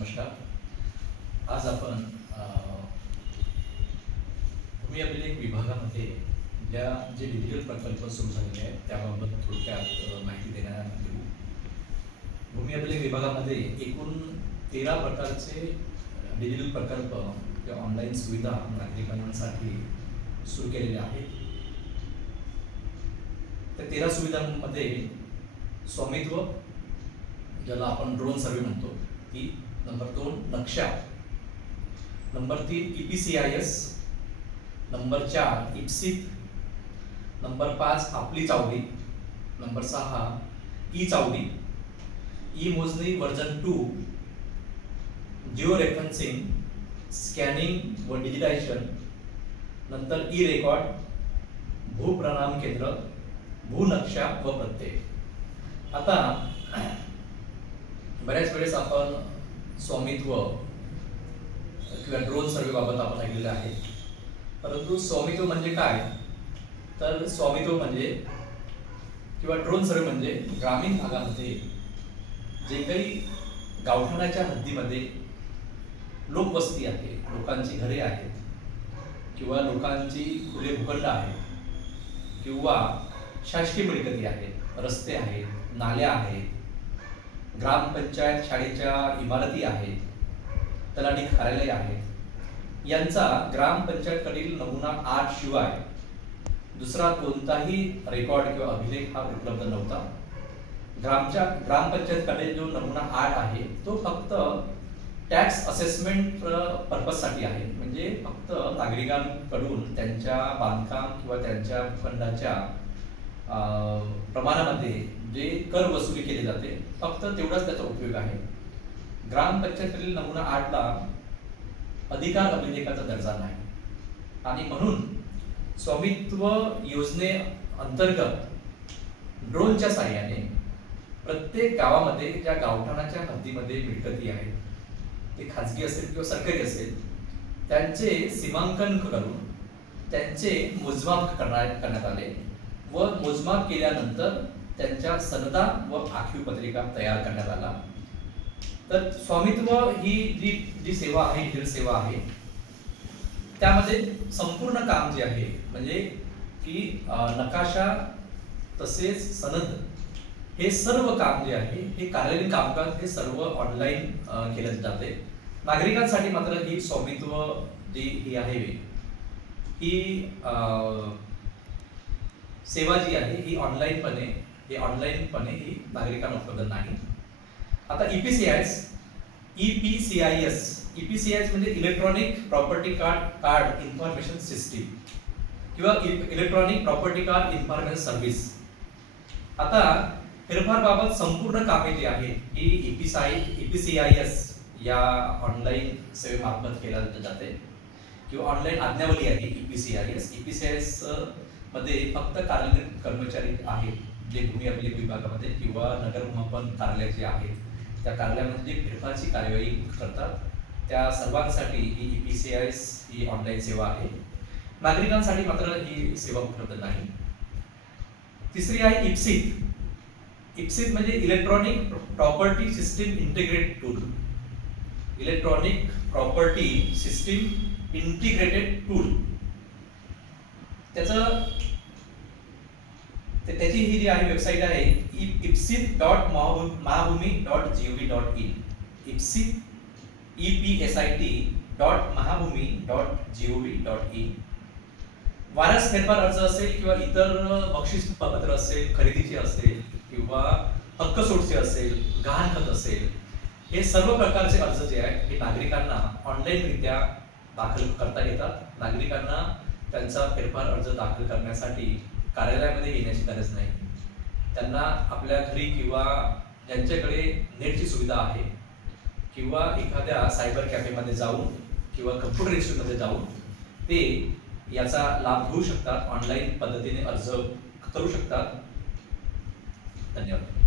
नमस्कार. आज आपण भूमी अभिलेख विभागामध्ये जे डिजिटल प्रकल्प सुरू झालेले आहेत त्याबाबत थोडक्यात माहिती देण्यात येऊ. भूमी अभिलेख विभागामध्ये एकूण 13 प्रकारचे डिजिटल प्रकल्प किंवा ऑनलाईन सुविधा नागरिकांसाठी सुरू केलेले आहेत. त्या 13 सुविधांमध्ये स्वामित्व, ज्याला आपण ड्रोन सर्वे म्हणतो, ती. नंबर 2 नक्षा, नंबर 3 EPCIS, नंबर 4 इप्सित, नंबर 5 आपली चावडी, नंबर 6 ई चावडी, ई मोजणी वर्जन 2, जिओ रेफरन्सिंग, स्कॅनिंग व डिजिटायझेशन, नंतर ई रेकॉर्ड, भूप्रणाम केंद्र, भूनक्षा व प्रत्यय. आता बऱ्याच वेळेस आपण स्वामित्व किंवा ड्रोन सर्वे बाबत आपण ऐकलेलं आहे, परंतु स्वामित्व म्हणजे काय? तर स्वामित्व म्हणजे किंवा ड्रोन सर्वे म्हणजे ग्रामीण भागामध्ये जे काही गावठाणाच्या हद्दीमध्ये लोकवस्ती आहे, लोकांची घरे आहेत किंवा लोकांची खुले भूखंड आहेत किंवा शासकीय मिळकती आहेत, रस्ते आहेत, नाल्या आहेत, ग्रामपंचायत शाळेच्या इमारती आहेत, तलाठी कार्यालय आहेत, यांचा ग्रामपंचायतकडील नमुना 8 शिवाय दुसरा कोणताही रेकॉर्ड किंवा अभिलेख हा उपलब्ध नव्हता. ग्रामपंचायतकडे जो नमुना 8 आहे तो फक्त टॅक्स असेसमेंट पर्पजसाठी आहे. म्हणजे फक्त नागरिकांकडून त्यांच्या बांधकाम किंवा त्यांच्या भूखंडाच्या प्रमाणामध्ये जे कर वसुली केली जाते फक्त तेवढाच त्याचा उपयोग आहे. ग्रामपंचायतीतील नमुना 8 ला अधिकार अभिलेखाचा दर्जा नाही आणि म्हणून स्वामित्व योजने अंतर्गत ड्रोनच्या साहाय्याने प्रत्येक गावामध्ये ज्या गावठाणाच्या हद्दीमध्ये मिळकती आहेत, ते खाजगी असेल किंवा सरकारी असेल, त्यांचे सीमांकन करून त्यांचे मोजमाप करण्यात आले व मोजमाप केल्यानंतर त्यांच्या सनदा व आखीव पत्रिका तयार करण्यात आला. तर स्वामित्व ही जी सेवा आहे, डिजिटल सेवा आहे, त्यामध्ये संपूर्ण काम जे आहे म्हणजे की नकाशा तसेच सनद हे सर्व काम जे आहे, हे कार्यालयीन कामकाज हे सर्व ऑनलाईन केले जाते. नागरिकांसाठी मात्र ही स्वामित्व ही आहे ही सेवा जी आहे ही ऑनलाईनपणे ही नागरिकांना उपलब्ध नाही. आता EPCIS म्हणजे electronic property card information system किंवा electronic property card information service. आता फेरफारबाबत संपूर्ण कामे जी आहे ही EPCIS या ऑनलाईन सेवेमार्फत केल्या जाते किंवा ऑनलाईन आज्ञावली आहे EPCIS मध्ये फक्त कार्यालयीन कर्मचारी आहेत जे भूमी अभिलेख विभागामध्ये किंवा नगर भूमापन कार्यालय जे आहेत त्या कार्यालयामध्ये जी फेरफारची कार्यवाही करतात त्या सर्वांसाठी ही EPCIS ही ऑनलाईन सेवा आहे. नागरिकांसाठी मात्र ही सेवा उपलब्ध नाही. तिसरी आहे इप्सित म्हणजे electronic property system integrated tool. Electronic property system integrated tool त्याची ही जी आहे वेबसाईट आहे ipsit.mahabhumi.gov.in ipsit.mahabhumi.gov.in. वारस फेरफार अर्ज असेल किंवा इतर बक्षीस पत्र असेल, खरेदीचे असेल किंवा हक्क सोडचे असेल, गहाणखत असेल, हे सर्व प्रकारचे अर्ज जे आहेत हे नागरिकांना ऑनलाईनरित्या दाखल करता येतात. नागरिकांना त्यांचा फेरफार अर्ज दाखल करण्यासाठी कार्यालयामध्ये येण्याची गरज नाही. त्यांना आपल्या घरी किंवा ज्यांच्याकडे नेटची सुविधा आहे किंवा एखाद्या सायबर कॅफेमध्ये जाऊन किंवा कम्प्युटर इन्स्टिट्यूटमध्ये जाऊन ते याचा लाभ घेऊ शकतात, ऑनलाईन पद्धतीने अर्ज करू शकतात. धन्यवाद.